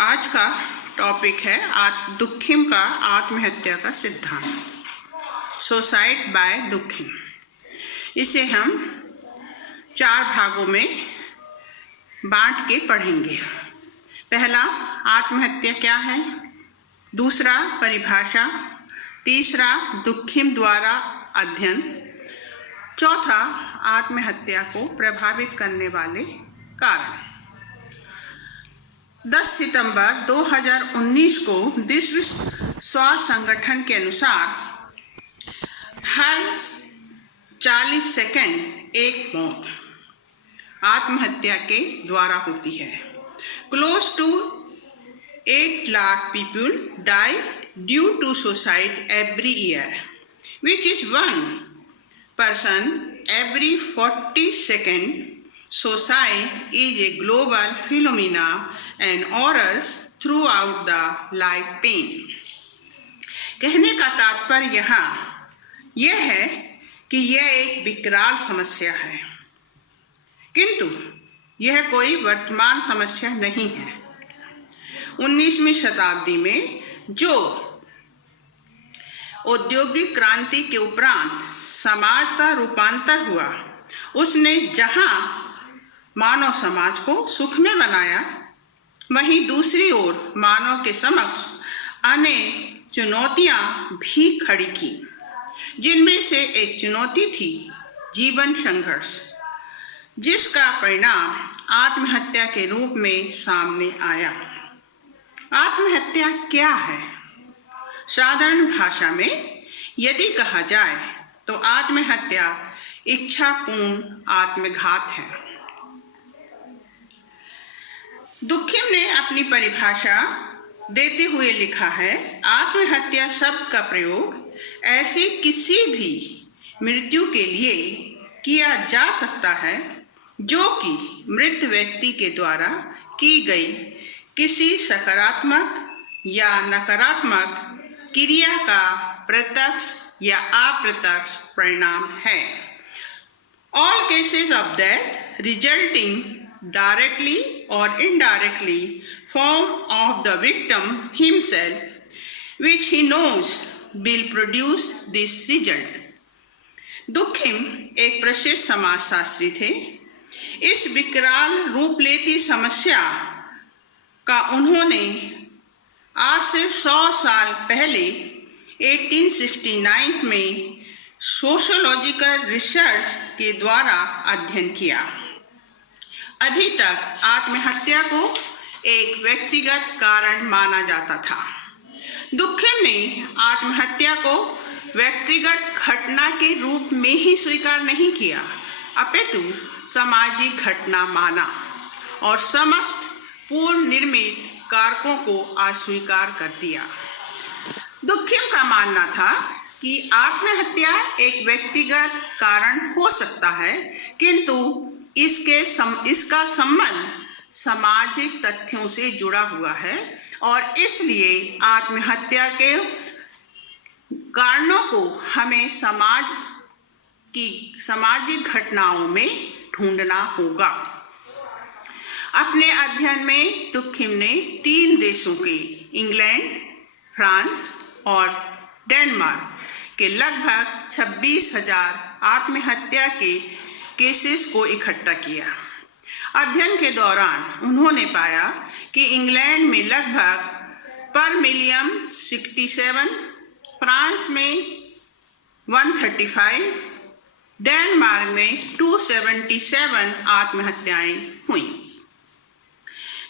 आज का टॉपिक है दुखिम का आत्महत्या का सिद्धांत, सुसाइड बाय दुखिम। इसे हम 4 भागों में बांट के पढ़ेंगे। पहला, आत्महत्या क्या है। दूसरा, परिभाषा। तीसरा, दुखिम द्वारा अध्ययन। चौथा, आत्महत्या को प्रभावित करने वाले कारण। 10 सितंबर 2019 को विश्व स्वास्थ्य संगठन के अनुसार हर 40 सेकंड एक मौत आत्महत्या के द्वारा होती है। Close to 8 lakh people die due to suicide every year, which is 1 person every 40 seconds. Suicide is a global phenomenon and occurs throughout the life pain. कहने का तात्पर्य यहाँ यह है कि यह एक विकराल समस्या है, किंतु यह कोई वर्तमान समस्या नहीं है। 19वीं शताब्दी में जो औद्योगिक क्रांति के उपरांत समाज का रूपांतर हुआ, उसने जहां मानव समाज को सुख में बनाया, वहीं दूसरी ओर मानव के समक्ष अनेक चुनौतियां भी खड़ी की, जिनमें से एक चुनौती थी जीवन संघर्ष, जिसका परिणाम आत्महत्या के रूप में सामने आया। आत्महत्या क्या है? साधारण भाषा में यदि कहा जाए तो आत्महत्या इच्छापूर्ण आत्मघात है। दुखिम ने अपनी परिभाषा देते हुए लिखा है, आत्महत्या शब्द का प्रयोग ऐसी किसी भी मृत्यु के लिए किया जा सकता है जो कि मृत व्यक्ति के द्वारा की गई किसी सकारात्मक या नकारात्मक क्रिया का प्रत्यक्ष या अप्रत्यक्ष परिणाम है। All cases of death resulting directly or indirectly from of the victim himself, which he knows will produce this result. दुखिम एक प्रसिद्ध समाजशास्त्री थे। इस विकराल रूप लेती समस्या का उन्होंने आज से 100 साल पहले 1869 में सोशियोलॉजिकल रिसर्च के द्वारा अध्ययन किया। अभी तक आत्महत्या को एक व्यक्तिगत कारण माना जाता था। दुखिम ने आत्महत्या को व्यक्तिगत घटना के रूप में ही स्वीकार नहीं किया, अपितु सामाजिक घटना माना और समस्त पूर्व निर्मित कारकों को अस्वीकार कर दिया। दुखिम का मानना था कि आत्महत्या एक व्यक्तिगत कारण हो सकता है, किंतु इसका संबंध सामाजिक तथ्यों से जुड़ा हुआ है और इसलिए आत्महत्या के कारणों को हमें सामाजिक घटनाओं में ढूंढना होगा। अपने अध्ययन में दुखिम ने 3 देशों के इंग्लैंड, फ्रांस और डेनमार्क के लगभग 26,000 आत्महत्या के केसेस को इकट्ठा किया। अध्ययन के दौरान उन्होंने पाया कि इंग्लैंड में लगभग पर मिलियन 67, फ्रांस में 135, डेनमार्क में 277 आत्महत्याएं हुई।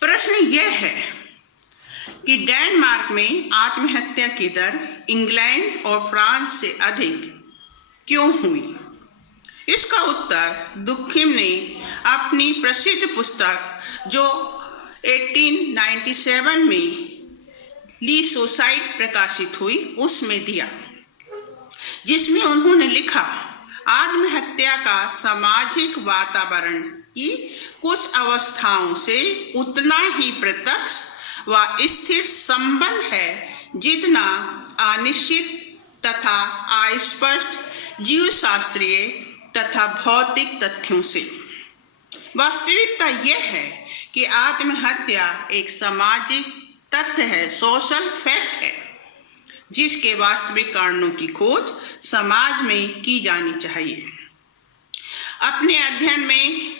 प्रश्न यह है कि डेनमार्क में आत्महत्या की दर इंग्लैंड और फ्रांस से अधिक क्यों हुई? इसका उत्तर दुखिम ने अपनी प्रसिद्ध पुस्तक जो 1897 में ली सुसाइड प्रकाशित हुई उसमें दिया, जिसमें उन्होंने लिखा, आत्महत्या का सामाजिक वातावरण की कुछ अवस्थाओं से उतना ही प्रत्यक्ष व स्थिर संबंध है जितना अनिश्चित तथा अस्पष्ट जीवशास्त्रीय तथा भौतिक तथ्यों से। वास्तविकता यह है कि आत्महत्या एक सामाजिक तथ्य है, सोशल फैक्ट है, जिसके वास्तविक कारणों की खोज समाज में की जानी चाहिए। अपने अध्ययन में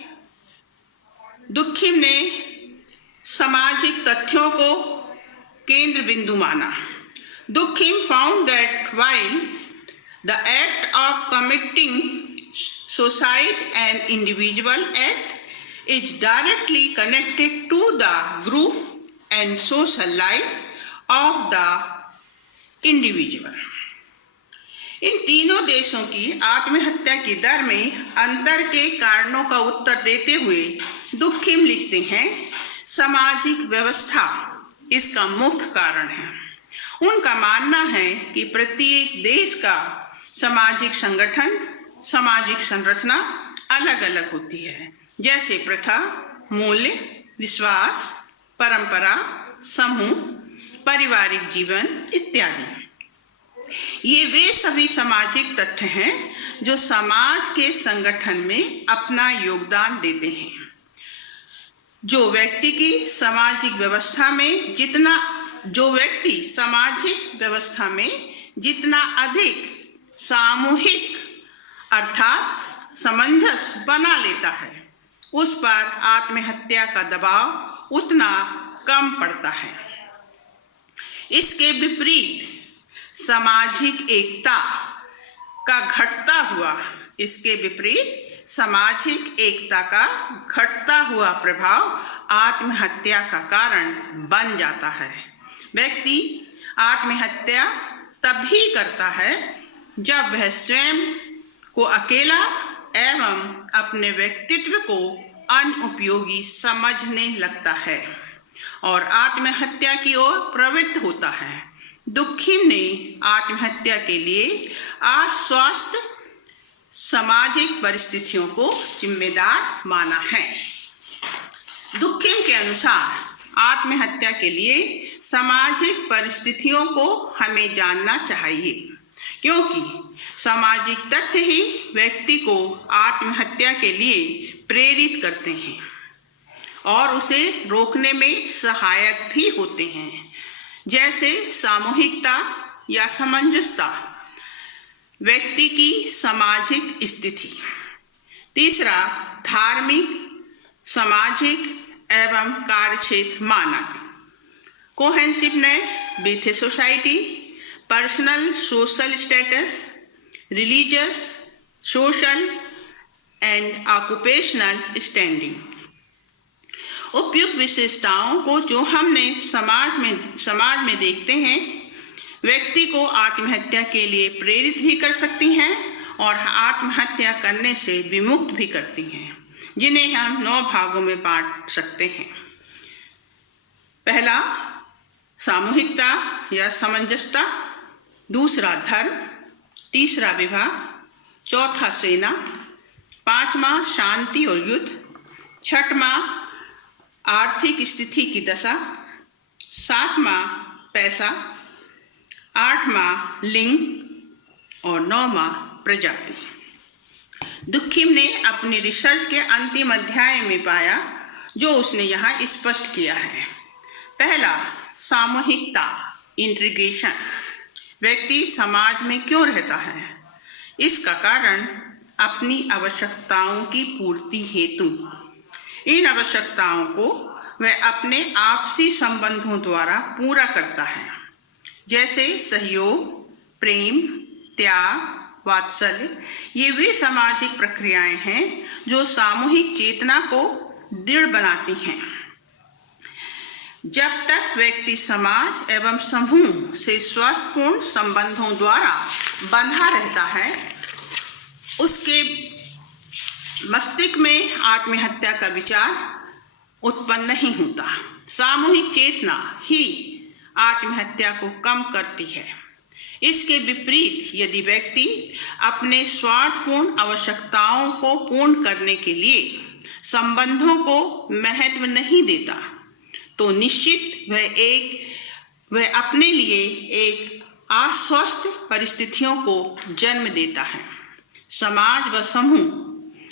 दुखिम ने सामाजिक तथ्यों को केंद्र बिंदु माना। दुखिम found that while the act of committing suicide an individual act is directly connected to the group and social life of the individual. इन तीनों देशों की आत्महत्या की दर में अंतर के कारणों का उत्तर देते हुए दुखिम लिखते हैं, सामाजिक व्यवस्था इसका मुख्य कारण है। उनका मानना है कि प्रत्येक देश का सामाजिक संगठन, सामाजिक संरचना अलग अलग होती है, जैसे प्रथा, मूल्य, विश्वास, परंपरा, समूह, पारिवारिक जीवन इत्यादि। ये वे सभी सामाजिक तथ्य हैं जो समाज के संगठन में अपना योगदान देते हैं। जो व्यक्ति सामाजिक व्यवस्था में जितना अधिक सामूहिक अर्थात सामंजस्य बना लेता है, उस पर आत्महत्या का दबाव उतना कम पड़ता है। इसके विपरीत सामाजिक एकता का घटता हुआ प्रभाव आत्महत्या का कारण बन जाता है। व्यक्ति आत्महत्या तभी करता है जब वह स्वयं को अकेला एवं अपने व्यक्तित्व को अनुपयोगी समझने लगता है और आत्महत्या की ओर प्रवृत्त होता है। दुखिम ने आत्महत्या के लिए अस्वस्थ सामाजिक परिस्थितियों को जिम्मेदार माना है। दुखिम के अनुसार आत्महत्या के लिए सामाजिक परिस्थितियों को हमें जानना चाहिए, क्योंकि सामाजिक तथ्य ही व्यक्ति को आत्महत्या के लिए प्रेरित करते हैं और उसे रोकने में सहायक भी होते हैं, जैसे सामूहिकता या सामंजस्यता, व्यक्ति की सामाजिक स्थिति। तीसरा, धार्मिक, सामाजिक एवं कार्यक्षेत्र मानक, cohesiveness with society, personal social status, religious, social and occupational standing. उपयुक्त विशेषताओं को जो हमने समाज में देखते हैं, व्यक्ति को आत्महत्या के लिए प्रेरित भी कर सकती हैं और आत्महत्या करने से विमुक्त भी करती हैं, जिन्हें हम 9 भागों में बांट सकते हैं। पहला, सामूहिकता या सामंजस्यता। दूसरा, धर्म। तीसरा, विवाह। चौथा, सेना। 5वां, शांति और युद्ध। 6वां, आर्थिक स्थिति की दशा। 7वां, पैसा। 8वां, लिंग और 9वां, प्रजाति। दुखिम ने अपनी रिसर्च के अंतिम अध्याय में पाया जो उसने यहाँ स्पष्ट किया है। पहला, सामूहिकता, इंटीग्रेशन। व्यक्ति समाज में क्यों रहता है? इसका कारण अपनी आवश्यकताओं की पूर्ति हेतु। इन आवश्यकताओं को वह अपने आपसी संबंधों द्वारा पूरा करता है, जैसे सहयोग, प्रेम, त्याग, वात्सल्य। ये वे सामाजिक प्रक्रियाएं हैं जो सामूहिक चेतना को दृढ़ बनाती हैं। जब तक व्यक्ति समाज एवं समूह से स्वास्थ्यपूर्ण संबंधों द्वारा बंधा रहता है, उसके मस्तिष्क में आत्महत्या का विचार उत्पन्न नहीं होता। सामूहिक चेतना ही आत्महत्या को कम करती है। इसके विपरीत यदि व्यक्ति अपने स्वार्थपूर्ण आवश्यकताओं को पूर्ण करने के लिए संबंधों को महत्व नहीं देता, तो निश्चित वह अपने लिए एक अस्वस्थ परिस्थितियों को जन्म देता है। समाज व समूह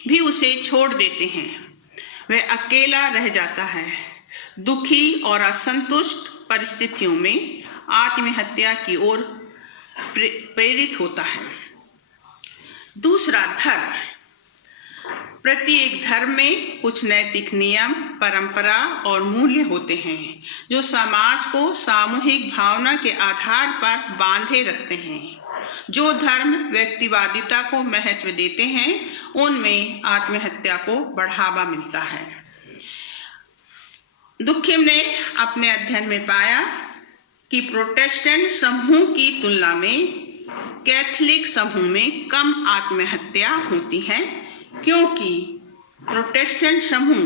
भी उसे छोड़ देते हैं। वह अकेला रह जाता है। दुखी और असंतुष्ट परिस्थितियों में आत्महत्या की ओर प्रेरित होता है। दूसरा, धर्म। प्रत्येक धर्म में कुछ नैतिक नियम, परंपरा और मूल्य होते हैं जो समाज को सामूहिक भावना के आधार पर बांधे रखते हैं। जो धर्म व्यक्तिवादिता को महत्व देते हैं, उनमें आत्महत्या को बढ़ावा मिलता है। दुखिम ने अपने अध्ययन में पाया कि प्रोटेस्टेंट समूह की तुलना में कैथोलिक समूह में कम आत्महत्या होती है, क्योंकि प्रोटेस्टेंट समूह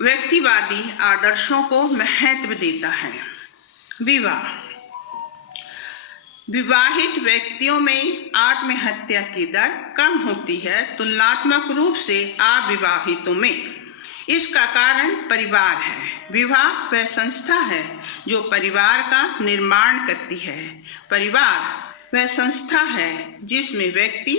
व्यक्तिवादी आदर्शों को महत्व देता है। विवाह। विवाहित व्यक्तियों में आत्महत्या की दर कम होती है तुलनात्मक रूप से अविवाहितों में। इसका कारण परिवार है। विवाह वह संस्था है जो परिवार का निर्माण करती है। परिवार वह संस्था है जिसमें व्यक्ति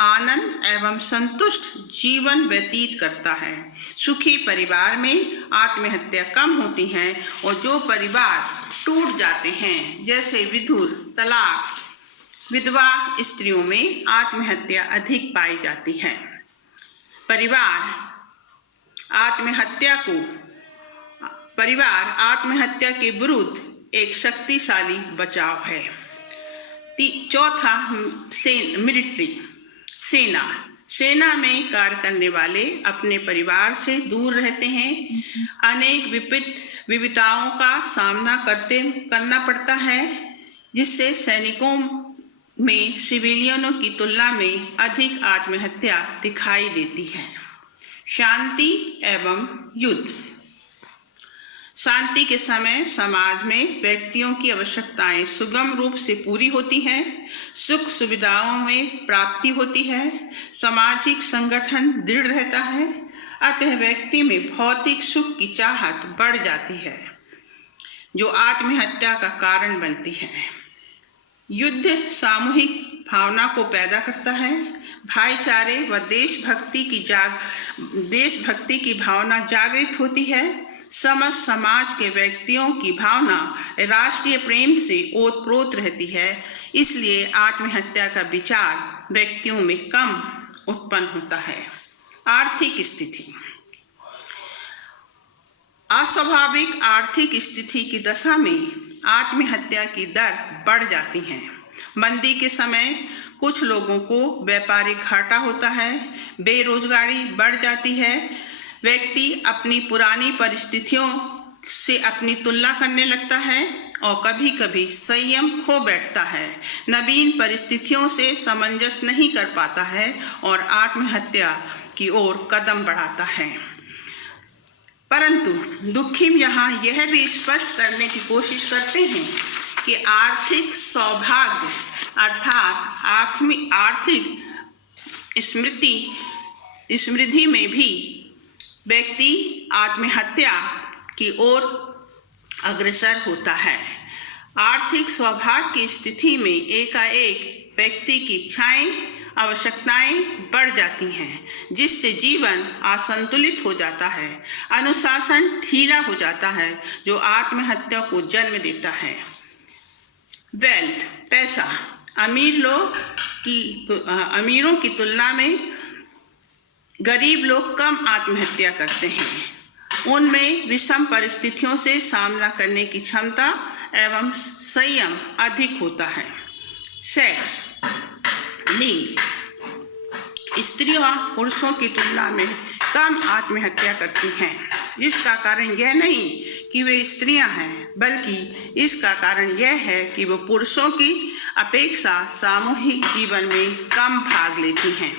आनंद एवं संतुष्ट जीवन व्यतीत करता है। सुखी परिवार में आत्महत्या कम होती है और जो परिवार टूट जाते हैं, जैसे विधुर, तलाक, विधवा स्त्रियों में आत्महत्या अधिक पाई जाती है। परिवार आत्महत्या के विरुद्ध एक शक्तिशाली बचाव है। चौथा, मिलिट्री। सेना में कार्य करने वाले अपने परिवार से दूर रहते हैं। अनेक विविधताओं का सामना करना पड़ता है, जिससे सैनिकों में सिविलियनों की तुलना में अधिक आत्महत्या दिखाई देती है। शांति एवं युद्ध। शांति के समय समाज में व्यक्तियों की आवश्यकताएं सुगम रूप से पूरी होती हैं, सुख सुविधाओं में प्राप्ति होती है, सामाजिक संगठन दृढ़ रहता है, अतः व्यक्ति में भौतिक सुख की चाहत बढ़ जाती है, जो आत्महत्या का कारण बनती है। युद्ध सामूहिक भावना को पैदा करता है। भाईचारे व देशभक्ति की भावना जागृत होती है। समस्त समाज के व्यक्तियों की भावना राष्ट्रीय प्रेम से ओतप्रोत रहती है, इसलिए आत्महत्या का विचार व्यक्तियों में कम उत्पन्न होता है। आर्थिक स्थिति। अस्वाभाविक आर्थिक स्थिति की दशा में आत्महत्या की दर बढ़ जाती है। मंदी के समय कुछ लोगों को व्यापारिक घाटा होता है, बेरोजगारी बढ़ जाती है, व्यक्ति अपनी पुरानी परिस्थितियों से अपनी तुलना करने लगता है और कभी कभी संयम खो बैठता है, नवीन परिस्थितियों से सामंजस्य नहीं कर पाता है और आत्महत्या की ओर कदम बढ़ाता है। परंतु दुखिम यहाँ यह भी स्पष्ट करने की कोशिश करते हैं कि आर्थिक सौभाग्य अर्थात आर्थिक समृद्धि में भी व्यक्ति आत्महत्या की ओर अग्रसर होता है। आर्थिक सौभाग्य की स्थिति में एकाएक व्यक्ति की इच्छाएं, आवश्यकताएं बढ़ जाती हैं, जिससे जीवन असंतुलित हो जाता है, अनुशासन ढीला हो जाता है, जो आत्महत्या को जन्म देता है। वेल्थ, पैसा। अमीरों की तुलना में गरीब लोग कम आत्महत्या करते हैं। उनमें विषम परिस्थितियों से सामना करने की क्षमता एवं संयम अधिक होता है। सेक्स, लिंग। स्त्रियां पुरुषों की तुलना में कम आत्महत्या करती हैं। इसका कारण यह नहीं कि वे स्त्रियां हैं, बल्कि इसका कारण यह है कि वो पुरुषों की अपेक्षा सामूहिक जीवन में कम भाग लेती हैं।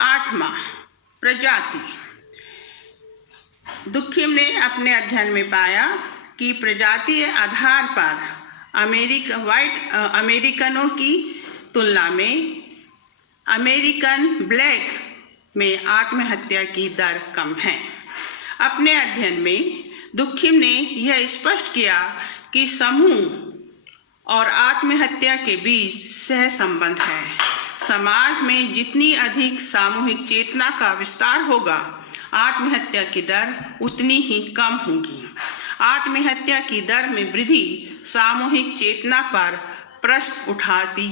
8वां, प्रजाति। दुखिम ने अपने अध्ययन में पाया कि प्रजातीय आधार पर अमेरिकनों की तुलना में अमेरिकन ब्लैक में आत्महत्या की दर कम है। अपने अध्ययन में दुखिम ने यह स्पष्ट किया कि समूह और आत्महत्या के बीच सहसंबंध है। समाज में जितनी अधिक सामूहिक चेतना का विस्तार होगा, आत्महत्या की दर उतनी ही कम होगी। आत्महत्या की दर में वृद्धि सामूहिक चेतना पर प्रश्न उठाती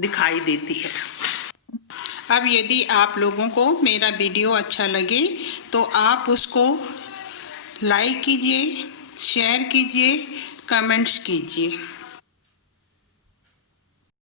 दिखाई देती है। अब यदि आप लोगों को मेरा वीडियो अच्छा लगे तो आप उसको लाइक कीजिए, शेयर कीजिए, कमेंट्स कीजिए।